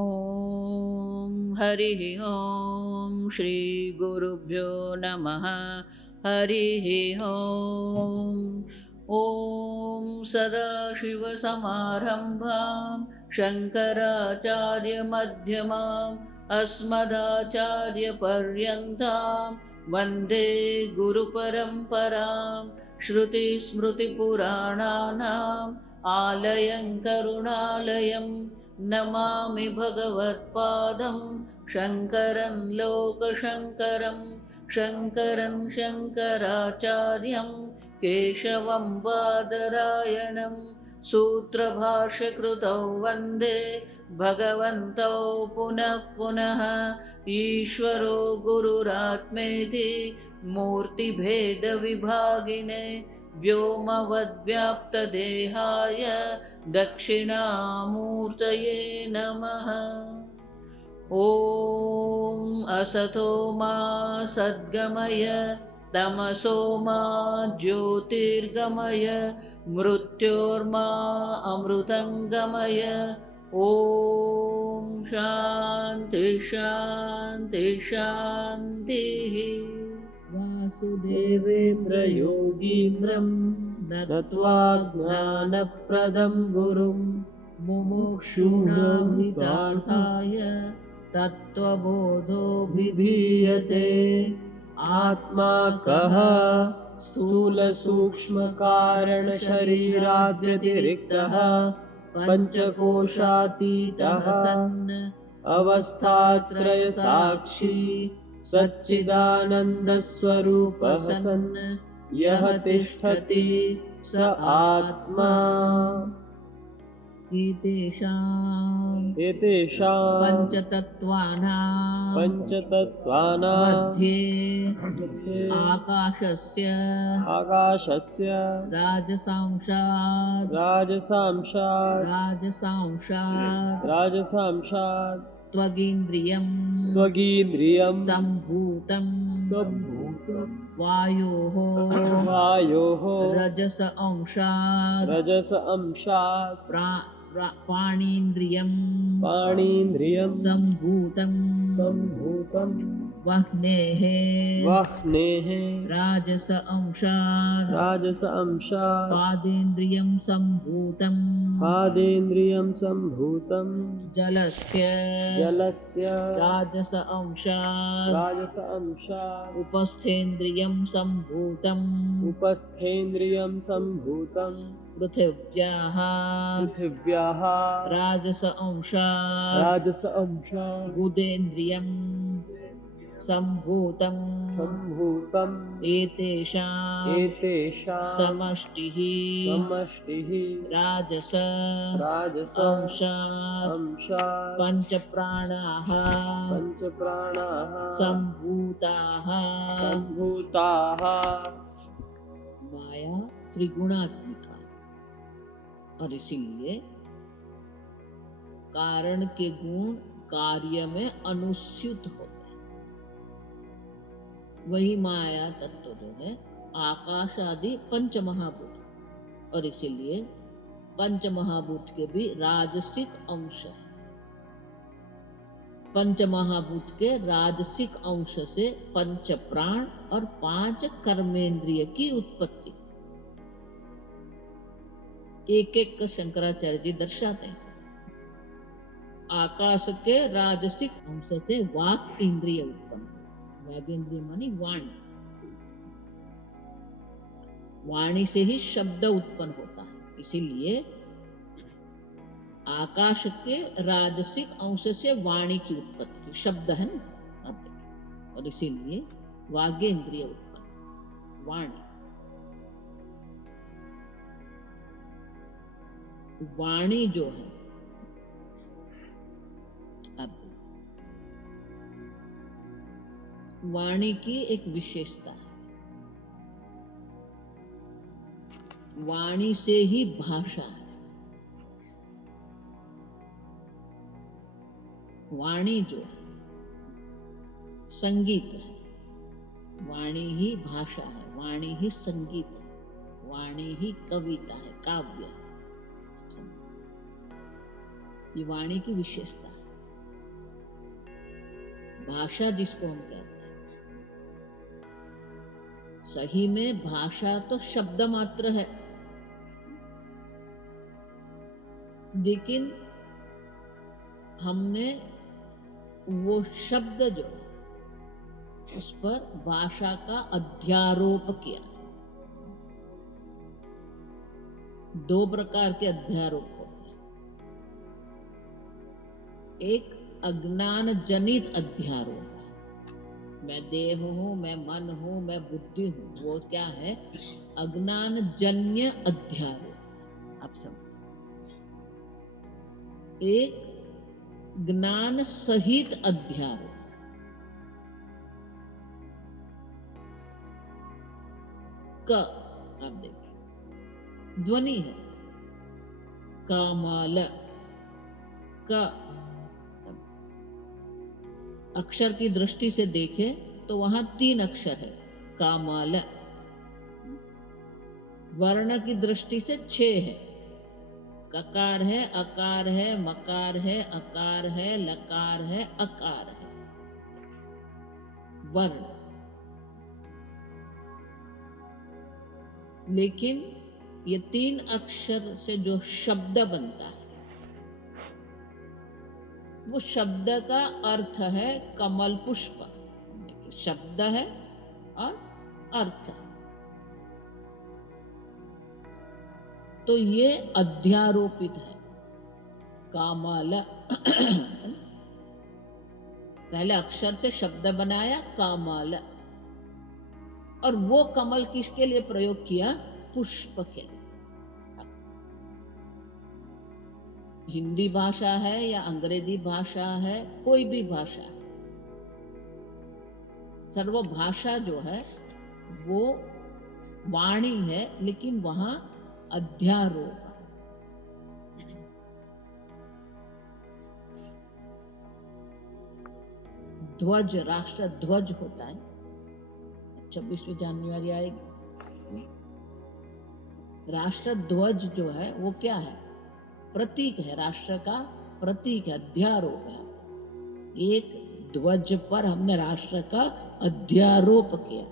ॐ हरिः ॐ श्री गुरुभ्यो नमः। हरिः ॐ। ॐ सदाशिवसमारम्भां शङ्कराचार्यमध्यमाम् अस्मदाचार्यपर्यन्तां वन्दे गुरुपरम्परां। श्रुतिस्मृतिपुराणानाम् आलयं करुणालयं नमामि भगवत्पादं शङ्करं लोकशङ्करं। शङ्करं शङ्कराचार्यं केशवं बादरायणं सूत्रभाष्यकृतौ वन्दे भगवन्तौ पुनः पुनः। ईश्वरो गुरुरात्मेति मूर्तिभेदविभागिने व्योमवद्व्याप्तदेहाय दक्षिणामूर्तये नमः। ॐ असतो मा सद्गमय तमसो मा ज्योतिर्गमय मृत्योर्मा अमृतङ्गमय। ॐ शान्ति शान्ति शान्तिः। वासुदेवेन्द्र योगीन्द्रं नत्वा ज्ञानप्रदं गुरुं मुमुक्षूणां हितार्थाय तत्त्वबोधोऽभिधीयते। आत्मा कः स्थूलसूक्ष्मकारणशरीराद्यतिरिक्तः पञ्चकोशातीतः सन् अवस्थात्रयसाक्षी सच्चिदानन्दस्वरूपः सन् यः तिष्ठति स आत्मा। एतेषां पञ्चतत्त्वानां मध्ये आकाशस्य राजसांशात् त्वगीन्द्रियं सम्भूतं वायोः रजस अंशात् पाणीन्द्रियं सम्भूतं वह्नेः राजस अंशात् पादेन्द्रियं सम्भूतं जलस्य राजस अंशात् उपस्थेन्द्रियं सम्भूतं पृथिव्याः राजस अंशात् गुदेन्द्रियं सम्भूतं एतेषां समष्टिः राजस अंशात् पंचप्राणाः सम्भूताः। माया त्रिगुणात्मिका और इसीलिए कारण के गुण कार्य में अनुस्यूत होते हैं। वही माया तत्व जो है आकाश आदि पंच महाभूत, और इसीलिए पंच महाभूत के भी राजसिक अंश है। पंच महाभूत के राजसिक अंश से पंच प्राण और पांच कर्मेंद्रिय की उत्पत्ति एक एक शंकराचार्य जी दर्शाते हैं। आकाश के राजसिक अंश से वाक इंद्रिय उत्पन्न, वागेंद्रिय मानी वाणी, वाणी से ही शब्द उत्पन्न होता है। इसीलिए आकाश के राजसिक अंश से वाणी की उत्पत्ति, शब्द है ना, और इसीलिए वागेंद्रिय उत्पन्न वाणी। वाणी जो है, अब वाणी की एक विशेषता है, वाणी से ही भाषा है। वाणी जो है संगीत है, वाणी ही भाषा है, वाणी ही संगीत है, वाणी ही कविता है, काव्य है। ये वाणी की विशेषता है। भाषा जिसको हम कहते हैं। सही में भाषा तो शब्द मात्र है, लेकिन हमने वो शब्द जो है उस पर भाषा का अध्यारोप किया। दो प्रकार के अध्यारोप होते हैं। एक अज्ञान जनित अध्यारोप, मैं देह हूं, मैं मन हूं, मैं बुद्धि हूं, वो क्या है? अज्ञान जन्य अध्यारोप। आप समझ। एक ज्ञान सहित अध्यारोप। क आप देखिए ध्वनि है, कामाल। का अक्षर की दृष्टि से देखें तो वहां 3 अक्षर है, कामाल। वर्ण की दृष्टि से 6 है, ककार है, अकार है, मकार है, अकार है, लकार है, अकार है। वर्ण। लेकिन ये 3 अक्षर से जो शब्द बनता है, वो शब्द का अर्थ है कमल पुष्प। शब्द है और अर्थ है। तो ये अध्यारोपित है, कामाल। पहले अक्षर से शब्द बनाया, कामाल, और वो कमल किसके लिए प्रयोग किया? पुष्प के लिए। हिंदी भाषा है या अंग्रेजी भाषा है, कोई भी भाषा है, सर्वभाषा जो है वो वाणी है, लेकिन वहां अध्यारोप। ध्वज, राष्ट्र ध्वज होता है, 26 जनवरी आएगी। राष्ट्र ध्वज जो है वो क्या है? प्रतीक है, राष्ट्र का प्रतीक है, अध्यारोप है। एक ध्वज पर हमने राष्ट्र का अध्यारोप किया।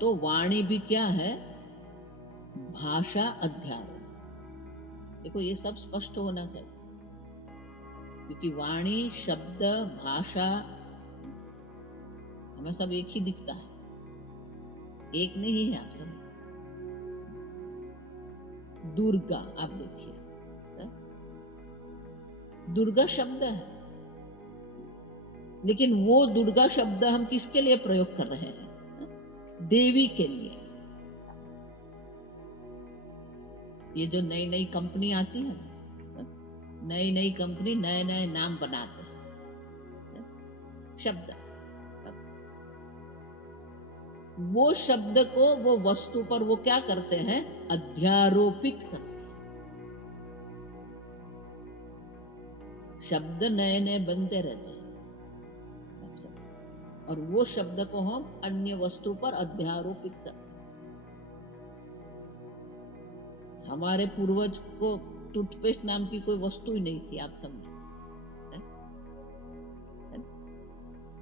तो वाणी भी क्या है? भाषा अध्यारोप। देखो ये सब स्पष्ट होना चाहिए, क्योंकि वाणी, शब्द, भाषा हमें सब एक ही दिखता है, एक नहीं है। आप सब दुर्गा, आप देखिए, दुर्गा शब्द है, लेकिन वो दुर्गा शब्द हम किसके लिए प्रयोग कर रहे हैं? देवी के लिए। ये जो नई नई कंपनी आती है, नई नई कंपनी नए नए नाम बनाते हैं, शब्द, वो शब्द को वो वस्तु पर वो क्या करते हैं? अध्यारोपित करते हैं। शब्द नए नए बनते रहते हैं, और वो शब्द को हम अन्य वस्तु पर अध्यारोपित करते हैं। हमारे पूर्वज को टूथपेस्ट नाम की कोई वस्तु ही नहीं थी, आप समझो।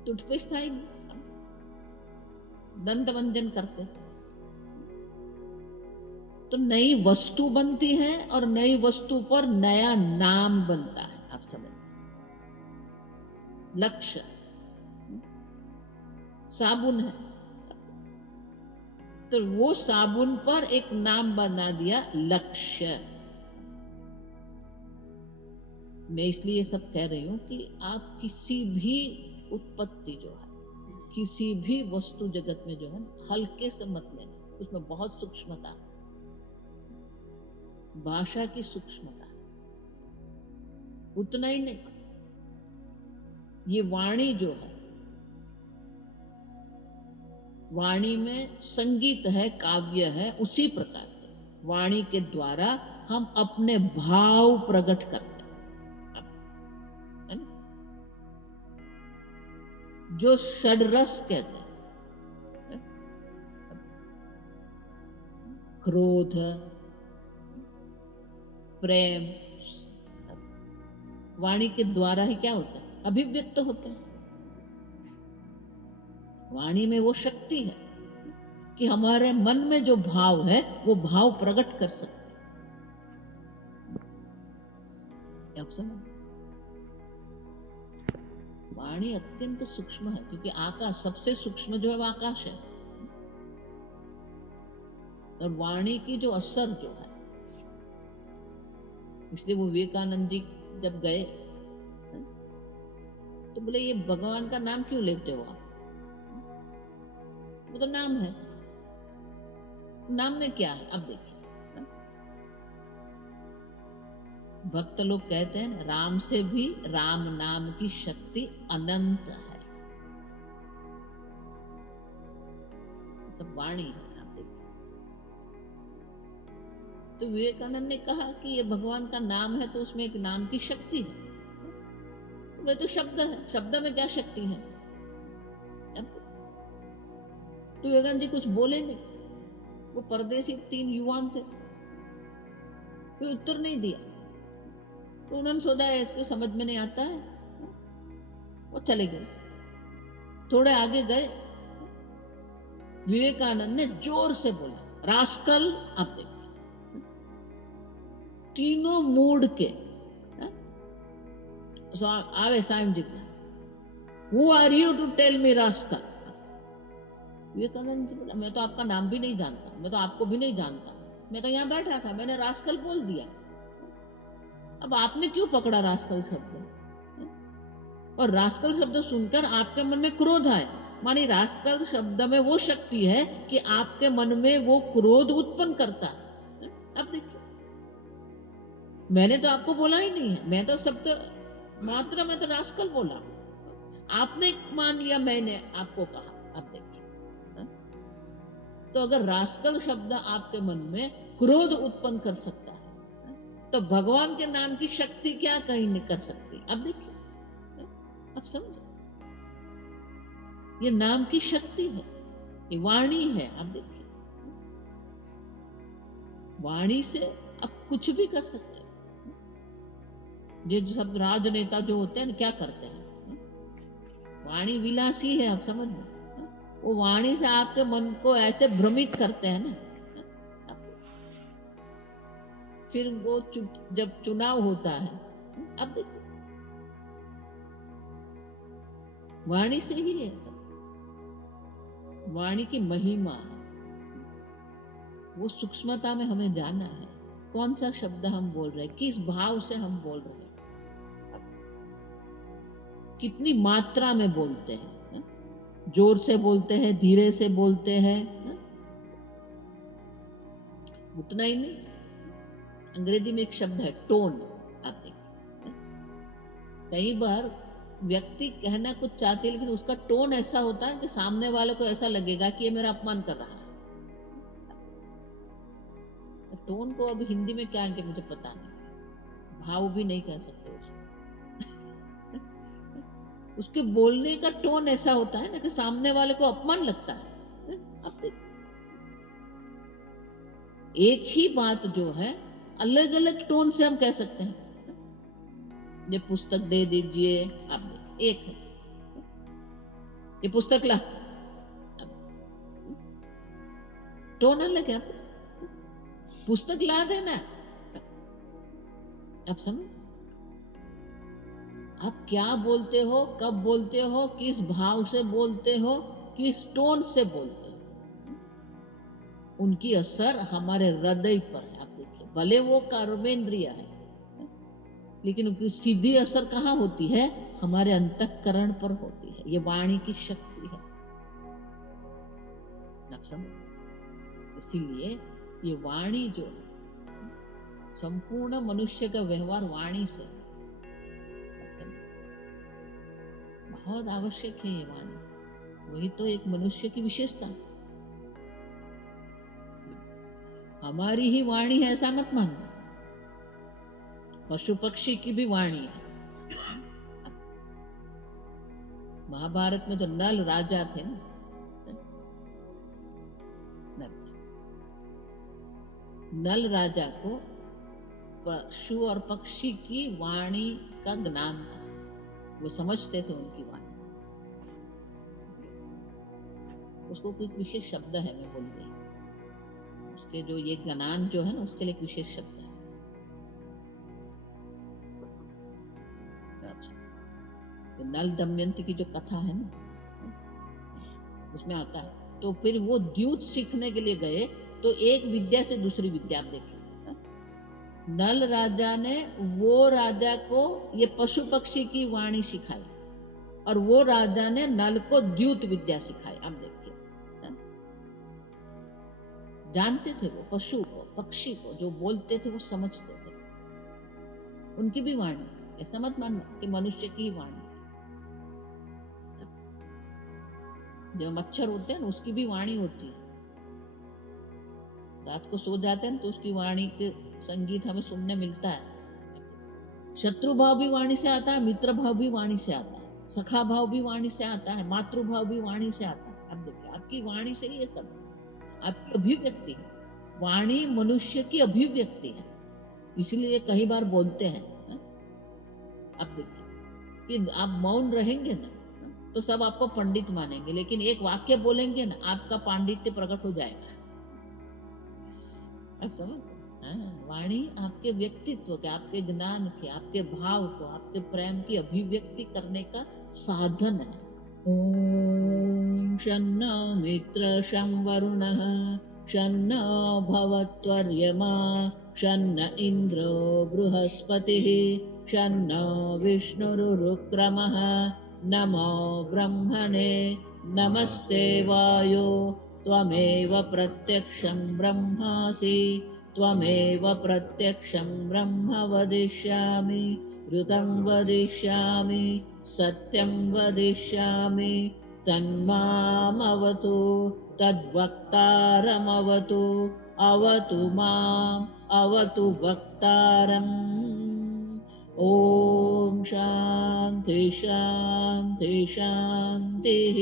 टूथपेस्ट था ही नहीं, दंत मंजन करते। तो नई वस्तु बनती है और नई वस्तु पर नया नाम बनता है, आप समझ। लक्ष्य, साबुन है, तो वो साबुन पर एक नाम बना दिया, लक्ष्य। मैं इसलिए सब कह रही हूं कि आप किसी भी उत्पत्ति जो है, किसी भी वस्तु जगत में जो है, हल्के से मत लेना, उसमें बहुत सूक्ष्मता है। भाषा की सूक्ष्मता उतना ही नहीं, ये वाणी जो है, वाणी में संगीत है, काव्य है, उसी प्रकार से वाणी के द्वारा हम अपने भाव प्रकट करते हैं, जो षड्रस कहते हैं, क्रोध, प्रेम, वाणी के द्वारा ही क्या होता है, अभिव्यक्त होते हैं। वाणी में वो शक्ति है कि हमारे मन में जो भाव है वो भाव प्रकट कर सकते हैं। आप समझ, वाणी अत्यंत सूक्ष्म है, क्योंकि आकाश सबसे सूक्ष्म जो है वो आकाश है। और वाणी की जो असर जो है, इसलिए वो विवेकानंद जी जब गए तो बोले ये भगवान का नाम क्यों लेते हो आप? वो तो नाम है, नाम में क्या है? अब देखिए, भक्त लोग कहते हैं राम से भी राम नाम की शक्ति अनंत है। सब वाणी है। आप देखिए, तो विवेकानंद ने कहा कि ये भगवान का नाम है तो उसमें एक नाम की शक्ति है। तो वह तो शब्द है, शब्द में क्या शक्ति है? तो विवेकानंद जी कुछ बोले नहीं। वो परदेसी 3 युवान थे, कोई उत्तर नहीं दिया। तो उन्होंने सोचा है इसको समझ में नहीं आता है, वो चले गए। थोड़े आगे गए, विवेकानंद ने जोर से बोला, रास्कल। आप देखिए, तीनों मूड के आवे साइम जी को, who are you to tell me rascal? Vivekananda ji बोला, मैं तो आपका नाम भी नहीं जानता, मैं तो आपको भी नहीं जानता, मैं तो यहाँ बैठा था, मैंने रास्कल बोल दिया। अब आपने क्यों पकड़ा रास्कल शब्द? और रास्कल शब्द सुनकर आपके मन में क्रोध आए, मानी रास्कल शब्द में वो शक्ति है कि आपके मन में वो क्रोध उत्पन्न करता है। अब देखिए, मैंने तो आपको बोला ही नहीं है, मैं तो शब्द मात्र में तो रास्कल बोला, आपने मान लिया मैंने आपको कहा। अब देखिए, तो अगर रास्कल शब्द आपके मन में क्रोध उत्पन्न कर सकता है, तो भगवान के नाम की शक्ति क्या कहीं नहीं कर सकती? अब देखिए, अब समझो, ये नाम की शक्ति है, ये वाणी है। अब देखिए, वाणी से आप कुछ भी कर सकते हैं। जो सब राजनेता जो होते हैं, क्या करते हैं? वाणी विलासी है, आप समझ लो। वो वाणी से आपके मन को ऐसे भ्रमित करते हैं ना। फिर वो जब चुनाव होता है, अब देखो, वाणी से ही है सब। वाणी की महिमा है, वो सूक्ष्मता में हमें जाना है। कौन सा शब्द हम बोल रहे हैं, किस भाव से हम बोल रहे हैं, कितनी मात्रा में बोलते हैं, जोर से बोलते हैं, धीरे से बोलते हैं, उतना ही नहीं। अंग्रेजी में एक शब्द है टोन। आप देखिए, कई बार व्यक्ति कहना कुछ चाहते हैं, लेकिन उसका टोन ऐसा होता है कि सामने वाले को ऐसा लगेगा कि ये मेरा अपमान कर रहा है। टोन को अब हिंदी में क्या है मुझे पता नहीं, भाव भी नहीं कह सकते उसको। उसके बोलने का टोन ऐसा होता है ना कि सामने वाले को अपमान लगता है। अब देखिए, एक ही बात जो है अलग अलग टोन से हम कह सकते हैं। ये पुस्तक दे दीजिए, आप देखिए, एक है, ये पुस्तक ला, टोन अलग है। पुस्तक ला देना, आप समझ, आप क्या बोलते हो, कब बोलते हो, किस भाव से बोलते हो, किस टोन से बोलते हो, उनकी असर हमारे हृदय पर है। आप देखिए, भले वो कर्मेंद्रिय है, लेकिन उनकी सीधी असर कहाँ होती है? हमारे अंतःकरण पर होती है। ये वाणी की शक्ति है। आप समझ, इसीलिए ये वाणी जो है, संपूर्ण मनुष्य का व्यवहार वाणी से बहुत आवश्यक है। ये वाणी, वही तो एक मनुष्य की विशेषता। हमारी ही वाणी है ऐसा मत मानना, पशु पक्षी की भी वाणी है। महाभारत में जो नल राजा थे ना, नल राजा को पशु और पक्षी की वाणी का ज्ञान था, वो समझते थे उनकी वाणी। उसको कोई विशेष शब्द है, मैं बोल गई, उसके जो ये ज्ञान जो है ना, उसके लिए एक विशेष शब्द है। तो नल दमयंती की जो कथा है ना, उसमें आता है। तो फिर वो द्यूत सीखने के लिए गए, तो एक विद्या से दूसरी विद्या, आप देखिए, नल राजा ने वो राजा को ये पशु पक्षी की वाणी सिखाई, और वो राजा ने नल को द्यूत विद्या सिखाई। आप देखिए, जानते थे वो पशु को, पक्षी को, जो बोलते थे वो समझते थे, उनकी भी वाणी। ऐसा मत मानना कि मनुष्य की वाणी। जो मच्छर होते हैं ना, उसकी भी वाणी होती है। रात को सो जाते हैं तो उसकी वाणी के संगीत हमें सुनने मिलता है। शत्रु भाव भी वाणी से आता है, मित्र भाव भी वाणी से आता है, सखा भाव भी वाणी से आता है, मातृ भाव भी वाणी से आता है। अब देखिए, आपकी वाणी से ये सब आपकी अभिव्यक्ति है। वाणी मनुष्य की अभिव्यक्ति है, इसलिए कई बार बोलते हैं। अब देखिए कि आप मौन रहेंगे ना, तो सब आपको पंडित मानेंगे, लेकिन एक वाक्य बोलेंगे ना, आपका पांडित्य प्रकट हो जाएगा। अब समझ, वाणी आपके व्यक्तित्व के, आपके ज्ञान के, आपके भाव को, आपके प्रेम की अभिव्यक्ति करने का साधन है। ओम शन्नो मित्र शं वरुणः शन्नो भवत्वर्यमा शन्न इन्द्रो बृहस्पतिः शन्नो विष्णुरुक्रमः नमो ब्रह्मणे नमस्ते वायो त्वमेव प्रत्यक्षं ब्रह्मासि त्वमेव प्रत्यक्षं ब्रह्म वदिष्यामि ऋतं वदिष्यामि सत्यं वदिष्यामि तन्मामवतु तद्वक्तारमवतु अवतु माम् अवतु वक्तारम्। ॐ शान्ति शान्ति शान्तिः।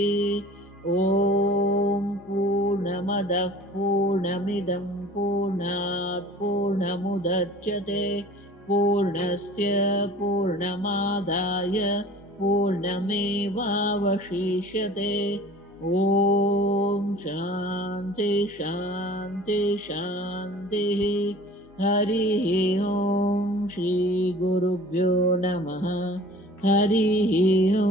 ॐ पूर्णमदः पूर्णमिदं पूर्णात् पूर्णमुदच्यते पूर्णस्य पूर्णमादाय पूर्णमेवावशिष्यते। ॐ शान्ति शान्ति शान्तिः। हरिः ॐ श्री गुरुभ्यो नमः। हरिः ॐ।